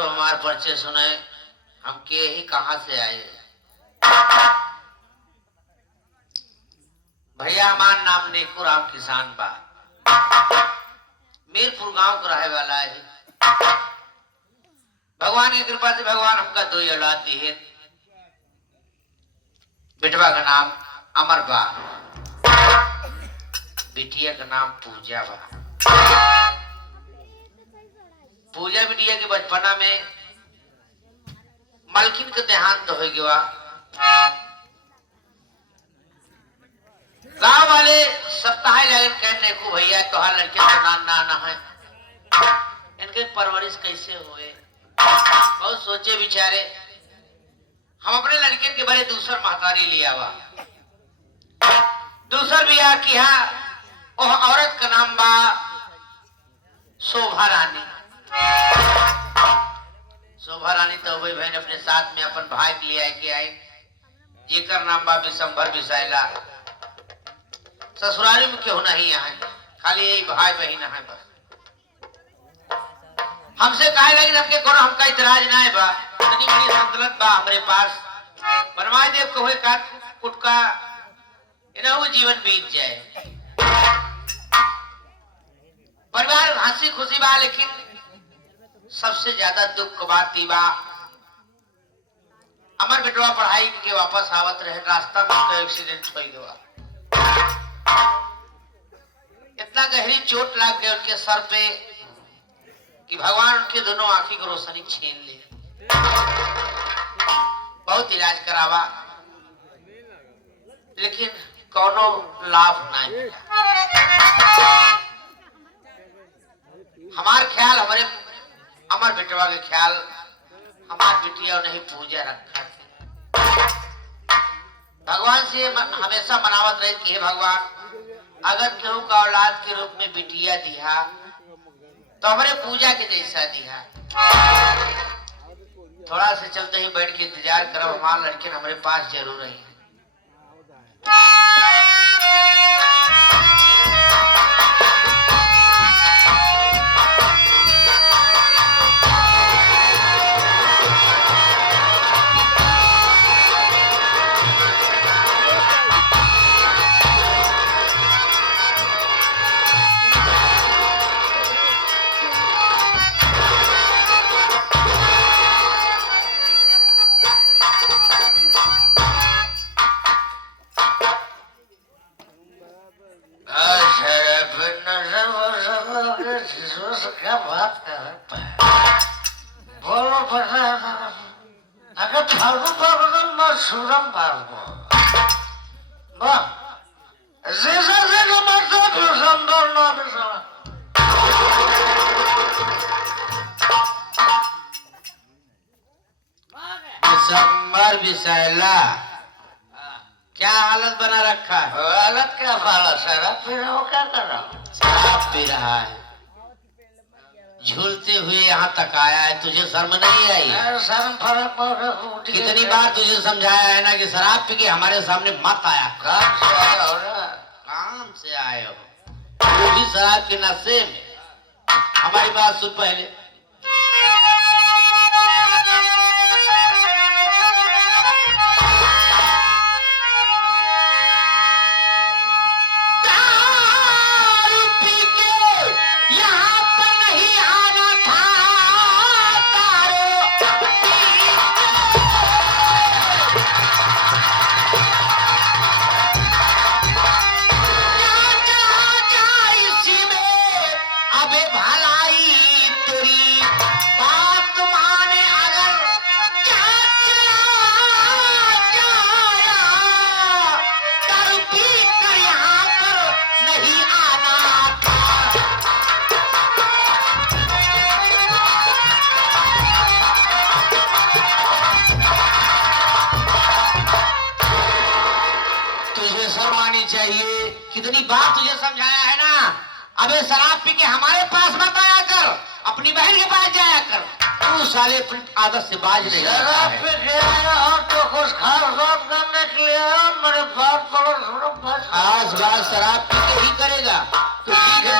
सो हमारे परिचय सुने, हम के ही कहां से आए। भैया हमार नाम नेकू राम किसान बा, मीरपुर गांव का रहे वाला है। भगवान की कृपा से भगवान हमका दो औलाद दी है। बेटवा का नाम अमर बा, बिटिया का नाम पूजा बा। पूजा बिटिया के बचपना में मलकिन का देहांत हो गया। गांव वाले सप्ताह लगन कहने को भैया तोहार लड़के का नाम ना है, इनके परवरिश कैसे हुए। बहुत सोचे विचारे, हम अपने लड़के के बारे दूसर महतारी लिया हुआ, दूसर बियाह किया। वह औरत का नाम बा शोभा रानी। शोभा रानी तो वही बहन अपने साथ में अपन भाई के लिए के आई, जेकर नाम बा विशंभर विशाला। ससुराली में क्यों नहीं यहाँ, खाली यही भाई बहन है बस। हमसे कहे लगी हमके कोनो हमका इतराज ना है बा, इतनी बड़ी संतलत बा हमारे पास। परमाय देव को हुए काट कुटका इन्हें वो जीवन बीत जाए। परिवार हंसी खुशी बा, लेकिन सबसे ज्यादा दुख बात ही बा अमर बेटवा पढ़ाई के वापस आवत रहे, रास्ता में उसका एक्सीडेंट हो गया। इतना गहरी चोट लग गई उनके सर पे कि भगवान उनके दोनों आंखी को रोशनी छीन ले। बहुत इलाज करावा, लेकिन कोनो लाभ नहीं। हमार ख्याल, हमारे अमर बेटवा के ख्याल हमार बिटिया नहीं पूजा रखा। भगवान से हमेशा मनावत रहे कि हे भगवान, अगर केहू का औलाद के रूप में बिटिया दिया तो हमारे पूजा के जैसा दिया। थोड़ा से चलते ही बैठ के इंतजार करो, हमारे लड़के हमारे पास जरूर रही। क्या बात कर बोलो बेटा, अगर फालतू पागल मशहूरम पागल वाह जैसा जैसा मरता तो संभव ना बेसा। विशंभर विशाला क्या हालत बना रखा है? हालत क्या हालत, शराब पी रहा हो, क्या कर रहा हो? शराब पी रहा है, झूलते हुए यहाँ तक आया है, तुझे शर्म नहीं आई? शर्म फर्क पड़। कितनी बार तुझे समझाया है ना कि शराब पी के हमारे सामने मत आया। काम से आया हो ना? काम से आए हो, वो भी शराब के नशे में। हमारी बात सुन पहले। कितनी बार तुझे समझाया है ना, अबे शराब पी के हमारे पास मत आया कर, अपनी बहन के पास जाया कर। तू साले आदत से बाज नहीं। शराब पी के आया हो तो कुछ खास बात करने के लिए मेरे बात पड़ो। खास बात शराब पी के ही करेगा तो ठीक है।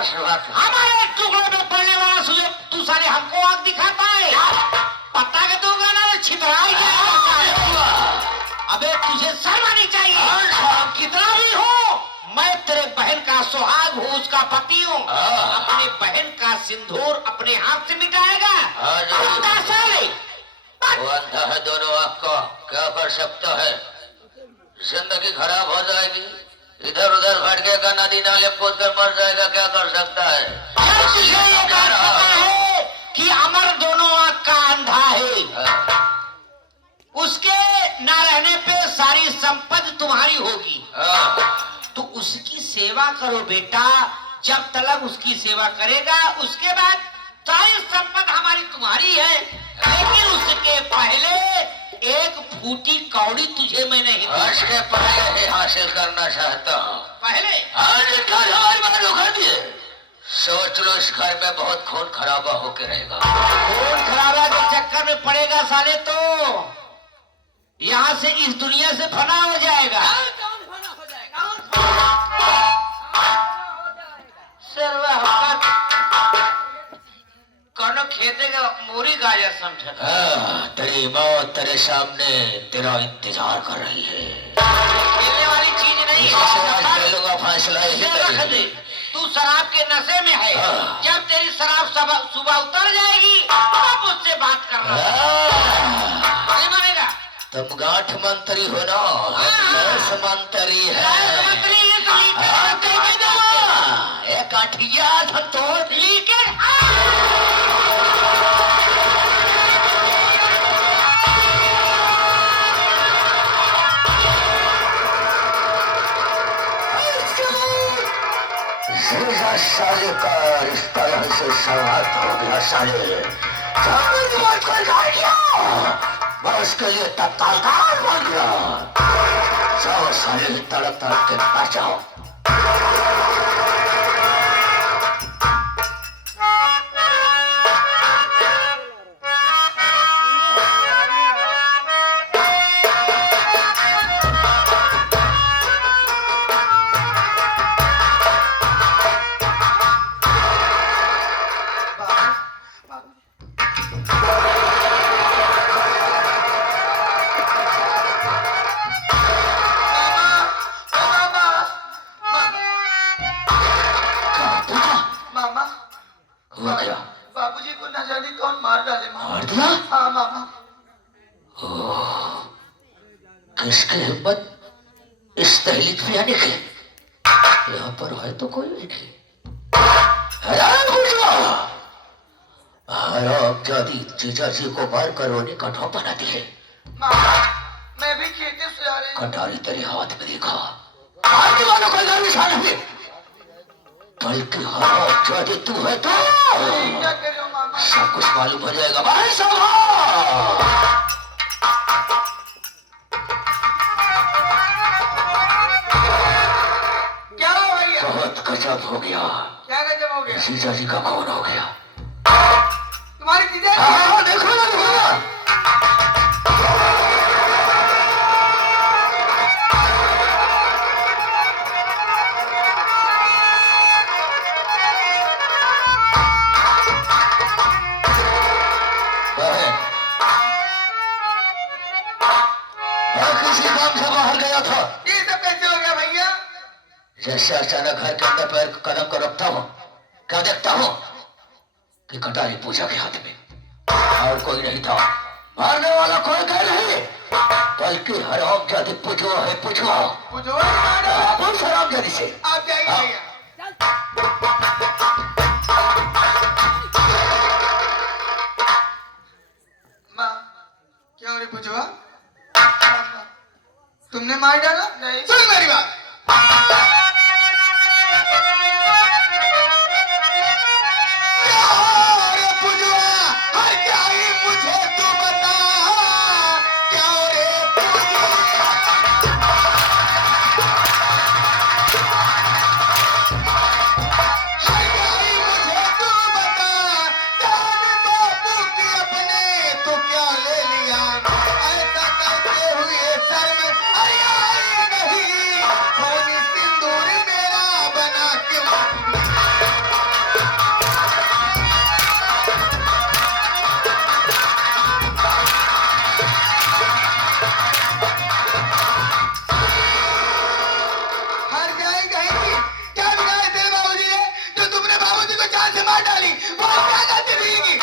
बस बस हमारे टुकड़े में पड़ने वाला सूर्य तू साले हमको आग दिखाता है। पता के दूंगा ना छितराई क्या करता है। अबे तुझे शर्म आनी चाहिए। कितना भी हो मैं तेरे बहन का सुहाग हूँ, उसका पति हूँ। अपने बहन का सिंदूर अपने हाथ से मिटाएगा। वो अंधा है दोनों आँख का, क्या कर सकता है। जिंदगी खराब हो जाएगी, इधर उधर भटकेगा, नदी नाले कूद कर मर जाएगा, क्या कर सकता है। ये बात पता है कि अमर दोनों आँख का अंधा है। उसके ना रहने पे सारी संपत्ति तुम्हारी होगी। तो उसकी सेवा करो बेटा। जब तलक उसकी सेवा करेगा उसके बाद सारी संपत्ति हमारी तुम्हारी है। लेकिन उसके पहले एक फूटी कौड़ी तुझे मैं नहीं दूंगा। उसके पहले ही हासिल करना चाहता हूँ। पहले कर दिए। सोच लो इस घर में बहुत खून खराबा होके रहेगा। खून खराबा के चक्कर में पड़ेगा साले तो यहाँ से इस दुनिया से फना हो जाएगा। कौनो खेते का मूरी गाजर समझा। तेरी मौत तेरे सामने तेरा इंतजार कर रही है। खेलने वाली चीज नहीं है। फैसला रख दे। तू शराब के नशे में है। जब तेरी शराब सुबह उतर जाएगी तब उससे बात करना। नहीं मानेगा। तुम गांठ मंत्री हो ना, मंत्री है। एक काठिया तो लीकेज साले का इस तरह से समाप्त हो गया। साले बात को दिया, मैं उसके लिए तत्काल कारण बन गया। जाओ साले तड़प तड़प के बचाओ। बाबूजी को न जाने कौन मार डाले। मार दिया? हाँ मामा। किसकी हिम्मत इस तहलीक पे आने की? यहाँ पर है तो कोई भी नहीं। हराम जादी जीजा जी को मार कर रोने का ढोंग बना दी है। मामा मैं भी खेते से आ रही हूँ। कटारी तेरे हाथ में देखा। आगे वालों कोई घर निशान है, बल्कि हराम जादी तू है तो क्या कर रहे हो मामा? सब कुछ मालूम हो जाएगा। भाई साहब क्या हो भैया? बहुत गजब हो गया। क्या गजब हो गया? जीजा जी का खून हो गया। तुम्हारी चीजें हाँ देखो ना देखो ना। किसी काम से बाहर गया था। ये सब कैसे हो गया भैया? जैसे अचानक घर के अंदर पैर कदम को रखता हूँ, क्या देखता हूँ कि कटारी पूजा के हाथ में और कोई नहीं था। मारने वाला कोई गए नहीं, बल्कि हराम जाति पूछो है। पूछो हराम जाति से। आप जाइए भैया। माँ क्या हो रही पूछवा? तुमने मार डाला? नहीं। सुन मेरी बात। क्या हो रे पूछवा? हर क्या ही मुझे तू बता। क्या हो रे पूछवा? मार डाली, वो क्या करती रहेगी?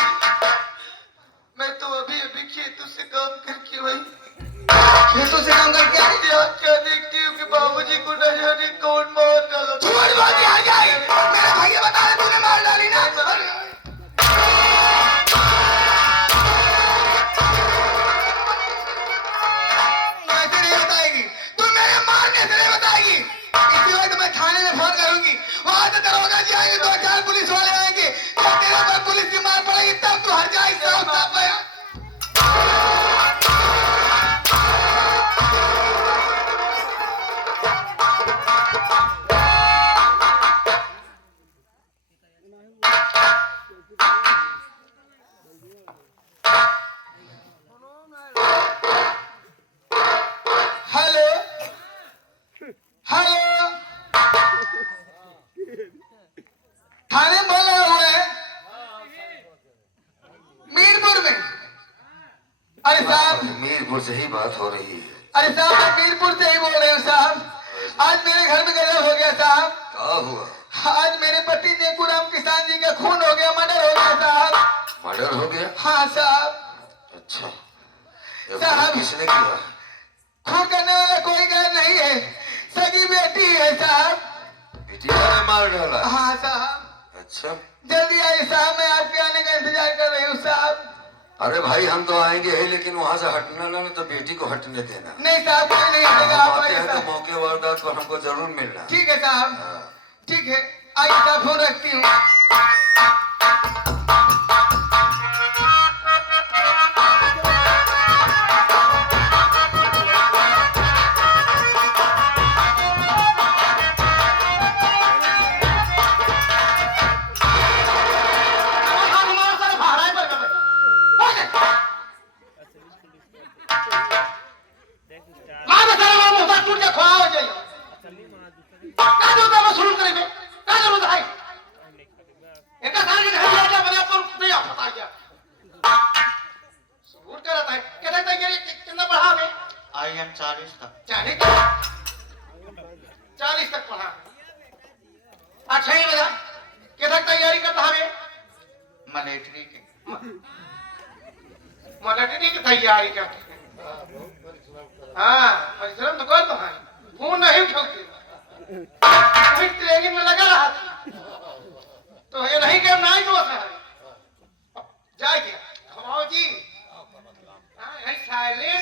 मैं तो अभी अभी खेतों से काम करके वही खेतों से काम करके आई थी। आज क्या देखती हूँ कि बाबूजी को न जाने कौन मार डाला। झूठ बोलती आ जाए, मेरे भाई बता रहे तूने मार डाली ना। ऐसे नहीं बताएगी, तू मेरे मारने से नहीं बताएगी। इसी वक्त मैं थाने में फोन करूंगी, वहां से दरोगा जी आएंगे, 2-4 पुलिस वाले आएंगे। जब तेरे पर पुलिस की मार पड़ेगी तब तू हट जाएगी। साफ साफ है। हेलो हेलो, थाने में बोला हुआ है मीरपुर में। अरे साहब, मीरपुर से ही बात हो रही है। अरे साहब मैं मीरपुर से ही बोल रहे हूँ साहब। आज मेरे घर में गजब हो गया साहब। क्या हुआ? आज मेरे पति नेकुराम किसान जी का खून हो गया, मर्डर हो गया साहब। मर्डर हो गया? हाँ साहब। अच्छा, ये साहब, किसने किया? खून करने वाला कोई गैर नहीं है, सगी बेटी है साहब। बेटी ने मार डाला? हाँ साहब। अच्छा, जल्दी आइए साहब, मैं आपके आने का इंतजार कर रही हूँ साहब। अरे भाई हम तो आएंगे ही, लेकिन वहाँ से हटना ना, तो बेटी को हटने देना। नहीं साहब, कोई नहीं हटेगा, हम आप आते आइए हैं तो साहब। मौके वारदात पर हमको जरूर मिलना। ठीक है साहब, हाँ। ठीक है, आइए साहब, फोन रखती हूँ। IM 40 तक। 40 तक पढ़ा। अच्छा ये बता, किधर तैयारी करता है? मिलिट्री की। मिलिट्री की तैयारी करते हैं। हाँ, परिश्रम तो करता है, फोन नहीं उठाते। वही ट्रेनिंग में लगा रहा था, तो ये नहीं करना ही दोस्त है। जाइए, खमाओ जी।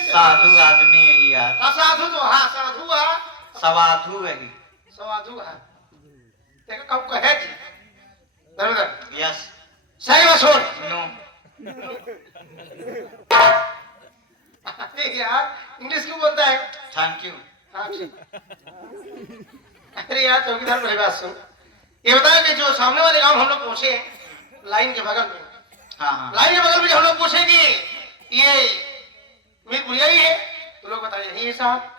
साधु आदमी है यार। साधु तो हाँ, साधु है, सवाधु है ही। साधु है। देखो कब कहे जी धर्मधर यस सही बात छोड़। नो अरे यार, इंग्लिश क्यों बोलता है? Thank you. हाँ ठीक। अरे यार चौकीदार, मेरी बात सुन। ये बताया कि जो सामने वाले गांव हम लोग पहुंचे लाइन के बगल में, हाँ लाइन के बगल में हम लोग पूछे कि ये मीरपुरिया ही है, तो लोग बताए यही है साहब।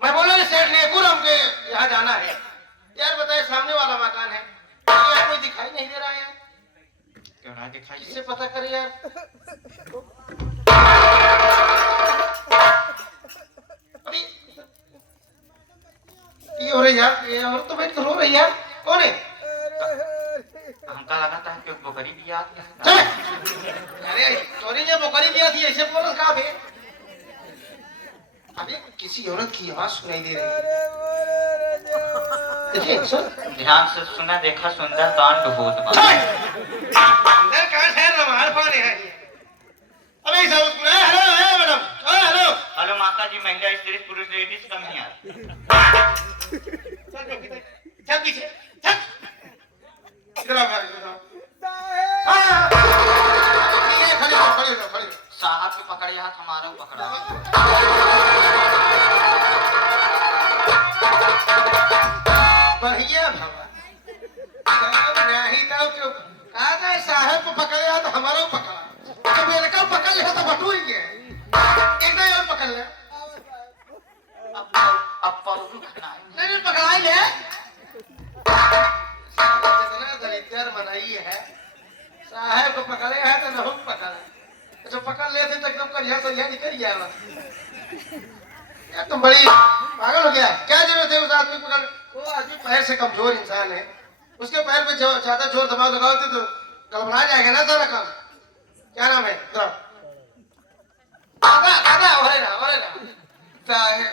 मैं बोला सेठ नेकुराम के यहाँ जाना है। यार बताए सामने वाला मकान है, यार कोई दिखाई नहीं दे रहा है यार। क्यों ना दिखाई? किससे पता करे यार? अरे ये हो रही यार, ये औरत तो बैठ कर रो रही यार, कौन है? हमका लगा था कि बकरी भी आती है। चल! अरे तोरी ये बकरी दिया थी, ऐसे बोल कहा बे? अबे किसी औरत की आवाज सुनाई दे रही है। देखिए सुन, ध्यान से सुना, देखा सुंदर कांड होत बा। अंदर कहाँ है? रमाल पाने हैं। अबे सब सुना है? हेलो है मैडम, हेलो। हेलो माता जी, महिला स्त्री पुरुष लेडीज कम हियर। चल पीछे, चल। इधर आ भाई, इधर आ। खड़े हो, खड़े हो, खड़े हो। साहब के पकड़े हाथ, हमारा पकड़ा। बढ़िया भवा। नहीं तो क्यों? कहा था साहब को पकड़े हाथ, हमारा पकड़ा। तो मेरे को पकड़ लिया तो बटूर गया। एक नहीं और पकड़ ले। अब पलू खनाई। नहीं पकड़ाई ले। जितना दलितर बनाई है, साहब को पकड़े है तो नहीं पकड़ा। जो पकड़ लेते तो एकदम करिया तो यह निकल जाएगा। यार तुम बड़ी पागल हो गया। क्या जरूरत है उस आदमी को? वो आदमी पैर से कमजोर इंसान है, उसके पैर पे ज्यादा जोर दबाव लगाओगे तो घबरा जाएगा ना सारा काम। क्या नाम है? दादा दादा ओरे ना साहब।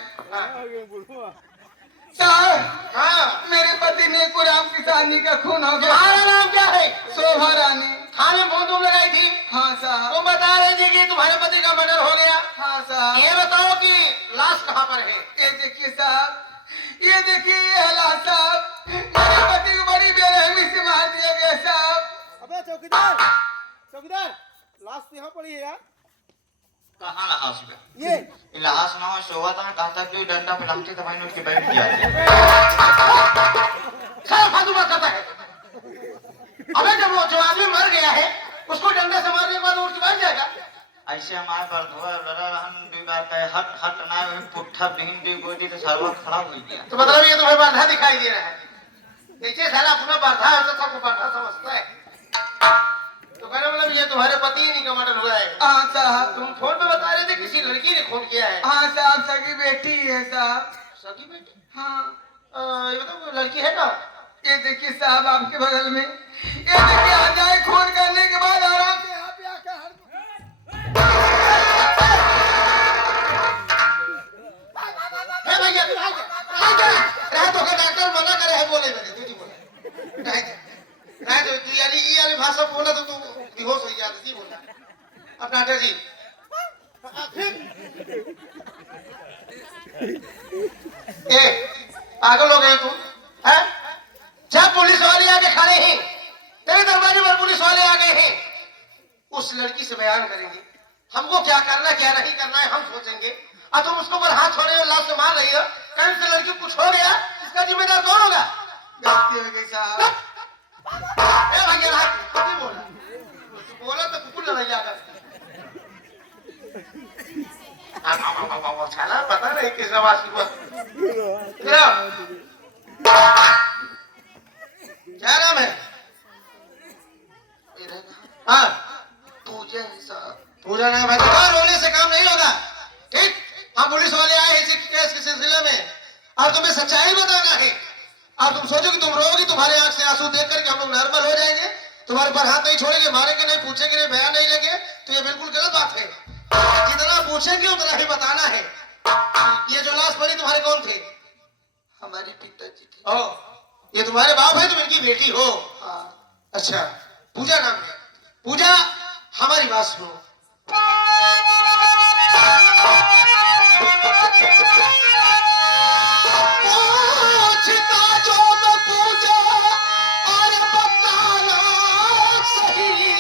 साहब हाँ मेरे पति ने कुराम किसानी का खून हो गया। तुम्हारा नाम क्या है? शोभा रानी। थाने में फोन लगाई थी? हाँ साहब। तुम बता रहे थे कि तुम्हारे पति का मर्डर हो गया? हाँ साहब। ये बताओ कि लाश कहाँ पर है? ये देखिए साहब, ये देखिए ये लाश साहब, मेरे पति को बड़ी बेरहमी से मार दिया गया साहब। अबे चौकीदार, चौकीदार, लाश तो यहाँ पड़ी है यार। कहाँ लाश पे? ये लाश ना हो शोभा था, कहा था कि डंडा पे लमके तो भाई उसके बैठ गया साहब फालतू बात करता है। अबे जब वो जो आदमी मर गया है उसको डंडे से मारने के बाद उठ के बैठ जाएगा। ऐसे हमारे पर धोआ लड़ा रहन भी बात है, हट हट ना पुट्ठा बिन दी गोदी तो सर्व खड़ा हो गया। तो मतलब ये तुम्हें बाधा दिखाई दे रहा है? देखिए साला अपना बाधा है तो सबको बाधा समझता है। तो कहना मतलब ये तुम्हारे पति ही नहीं का मर्डर हुआ है? हाँ साहब। तुम फोन पे बता रहे थे किसी लड़की ने खून किया है? हाँ साहब, सगी बेटी है साहब। सगी बेटी? हाँ। ये बताओ लड़की है ना? ये देखिए साहब आपके बगल में, ये देखिए आ जाए खून करने के बाद आराम से यहाँ पे आकर भैया तो डॉक्टर मना करे है बोले मेरे ये वाली भाषा बोला तो तू बेहोश हो गया जी बोला। अब डॉक्टर जी ए पागल हो गए तू हैं? जब पुलिस वाले आके खड़े हैं, तेरे दरवाजे पर पुलिस वाले आ गए हैं, उस लड़की से बयान करेंगे हमको क्या करना क्या नहीं करना है हम सोचेंगे, और तुम उसको ऊपर हाथ छोड़े हो लाश से मार रही हो। कहीं से लड़की कुछ हो गया इसका जिम्मेदार कौन होगा? गलती हो गई साहब। ए भैया रात बोला बोला तो कुकुर लड़ाई आकर साला पता नहीं किस आवाज हुआ। क्या नाम है? हाँ पूजा है साहब। पूजा नाम है तो रोने से काम नहीं होगा। ठीक, हम पुलिस वाले आए हैं इसी केस के सिलसिले में और तुम्हें सच्चाई बताना है। और तुम सोचो कि तुम रोगी, तुम्हारे आंख से आंसू देख करके हम लोग नॉर्मल हो जाएंगे, तुम्हारे पर हाथ नहीं छोड़ेंगे, मारेंगे नहीं, पूछेंगे नहीं, बयान नहीं लगे, तो ये बिल्कुल गलत बात है। जितना पूछेंगे उतना ही बताना है। ये जो लाश पड़ी तुम्हारे कौन थे? हमारे पिताजी थे। ओ, ये तुम्हारे बाप है, तुम इनकी बेटी हो? हाँ। अच्छा, पूजा नाम है। पूजा हमारी बात सुनो। पूछता जो मैं पूजा और बताना सही,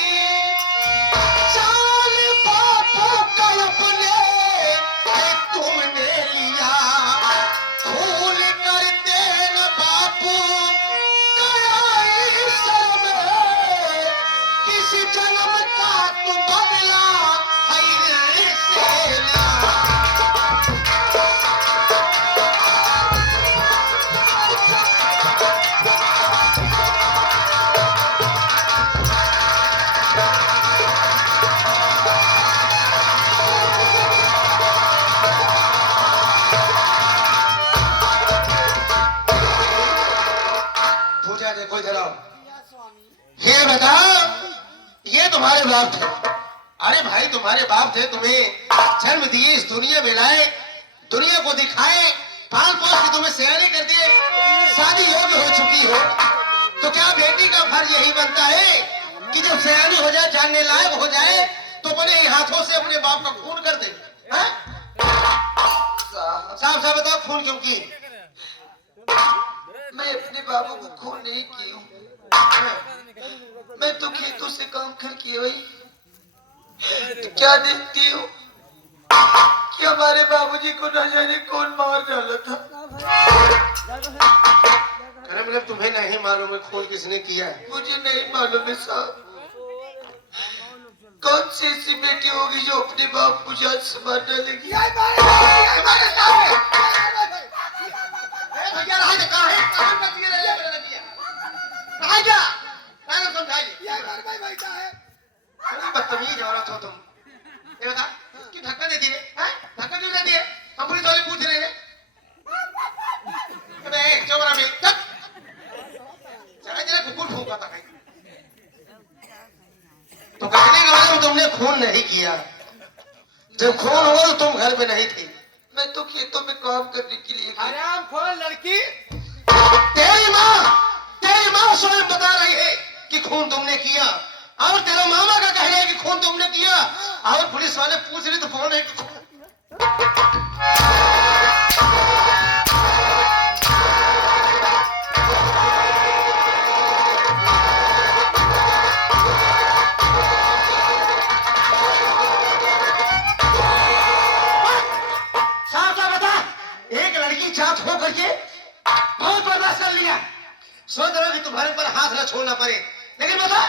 चाल बापू का अपने तुमने लिया, भूल करते न बापू गया शर्म, किसी जन्म का तू बदला है से लिया। पूजा देखो इधर आओ। ये बताओ ये तुम्हारे बाप थे? अरे भाई तुम्हारे बाप थे, तुम्हें जन्म दिए, इस दुनिया में लाए, दुनिया को दिखाए, पाल पोस के तुम्हें सयाने कर दिए, शादी योग्य हो चुकी हो, तो क्या बेटी का फर्ज यही बनता है कि जब सयानी हो जाए, जानने लायक हो जाए, तो अपने ही हाथों से अपने बाप का खून कर दे? साहब साहब बताओ खून क्यों की? मैं अपने बाबू को खून नहीं की हूँ, मैं तो खेतों से काम करके वही क्या देखती हूँ कि हमारे बाबूजी को न जाने कौन मार डाला था। अरे मतलब तुम्हें नहीं मालूम है खून किसने किया है? मुझे नहीं मालूम है साहब। कौन सी ऐसी बेटी होगी जो अपने बाप को जान से मार डालेगी? बदतमीज औरत हो तुम। ये बता कि धक्का दे दिए? धक्का क्यों दे दिए? हम पुलिस वाले पूछ रहे हैं। अबे चौबरा में चल जरा कुकुर फूंका था कहीं। तो कहने का मतलब तुमने खून नहीं किया। जब खून हुआ तो तुम घर पे नहीं थी। मैं तो खेतों में काम करने के लिए गया। हराम खोर लड़की। तेरी माँ स्वयं बता रही है कि खून तुमने किया, और तेरा मामा का कहना है कि खून तुमने किया, और पुलिस वाले पूछ रहे तो बोल रहे कि साफ साफ बता। एक लड़की जात हो करके बहुत बर्दाश्त कर लिया, सोच रहा कि तुम्हारे पर हाथ न छोड़ना पड़े, लेकिन बता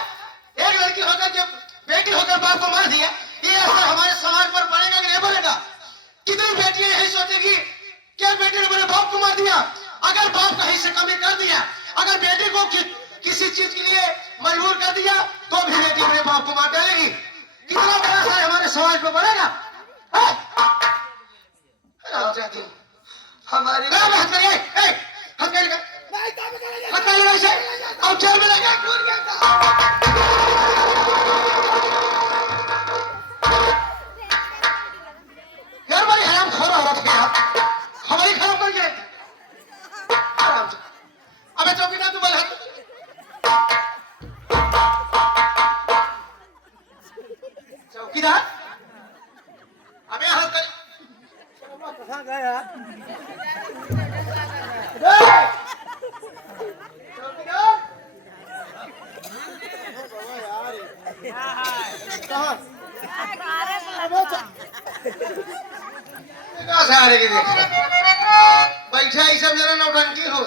एक लड़की होकर जब बेटी होकर बाप को मार दिया, ये असर हमारे समाज पर पड़ेगा कि नहीं पड़ेगा? कितनी बेटियां यही सोचेगी क्या बेटे ने मेरे बाप को मार दिया? अगर बाप कहीं से कमी कर दिया, अगर बेटे को किसी चीज के लिए मजबूर कर दिया, तो भी बेटी मेरे बाप को मार डालेगी। कितना बड़ा असर हमारे समाज पर पड़ेगा? हमारे हथ करिए, हथ करिए, हथ करिए ऐसे, अब जेल में लगे। यार बड़ी हरामखोर औरत है आप, हमारी खराब कर गए। अबे चौकीदार तू बोल, चौकीदार अबे हाथ कर। कहाँ गया? चौकीदार। कहाँ? सहारे की देख बैठा ही सब जरा नौटंकी हो।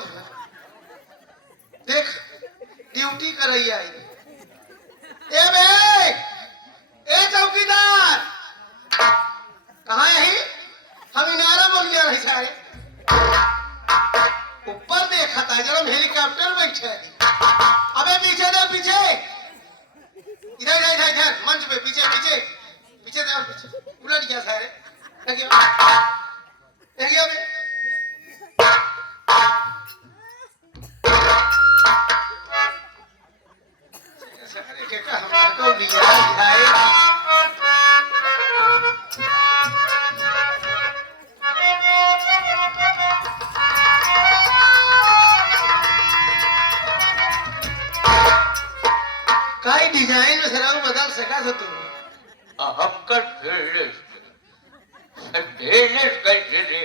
देख ड्यूटी कर रही आई। ए चौकीदार कहाँ है ही? हम इनारा बोल गया नहीं सारे। ऊपर देखा था जरा हेलीकॉप्टर बैठे। अबे पीछे दे, पीछे इधर इधर इधर इधर मंच पे पीछे पीछे पीछे दे, पीछे उलट गया सारे। देखिए अबे सारे के का हमको दिया दिखाए। काई डिजाइन में सराउ बदल सका था तू? हमका ढेरेस कैसे रे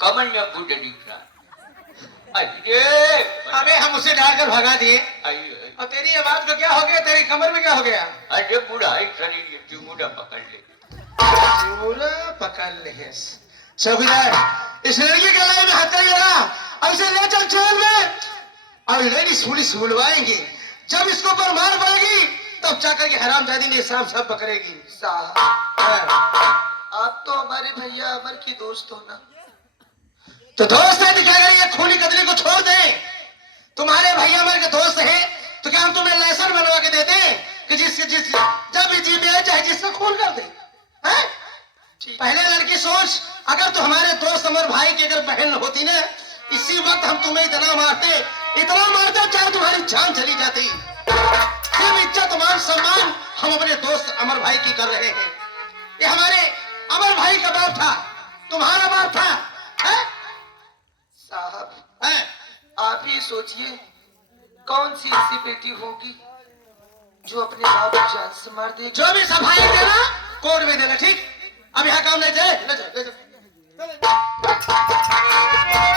कमल में बुझे दिखा। अबे हम उसे डालकर भगा दिए, आइए और तेरी आवाज को क्या हो गया? तेरी कमर में क्या हो गया? अरे बूढ़ा ही शरीर चुमुड़ा पकड़ ले। पूरा पकड़ ले। चौकीदार इस लड़की के लाइन में हाथ कर लगा, अब इसे ले चल जेल में, और लेडीज पुलिस बुलवाएंगे। जब इसको ऊपर मार पड़ेगी तब जाकर के हरामजादी ने सांप सब पकड़ेगी। साहब आप तो हमारे भैया अमर की दोस्त हो ना? तो दोस्त है तो क्या करेंगे? खूनी कतली को छोड़ दें। तुम्हारे भैया अमर के दोस्त हैं तो क्या हम तुम्हें लाइसेंस बनवा के देते कि जिस जब भी जी में चाहे जिसका खून कर दे? हैं? पहले लड़की सोच, अगर तो हमारे दोस्त अमर भाई की अगर बहन होती ना, इसी वक्त हम तुम्हें इतना मारते चाहे तुम्हारी जान चली जाती। सिर्फ इज्जत मान सम्मान हम अपने दोस्त अमर भाई की कर रहे हैं। ये हमारे अमर भाई का बाप था, तुम्हारा बाप था। है? साहब आप ही सोचिए कौन सी ऐसी बेटी होगी जो अपने बाप को जान से मार देगी। जो भी सफाई देना कोर्ट में देना, ठीक? अब यहाँ काम नहीं जाए, ले जाए।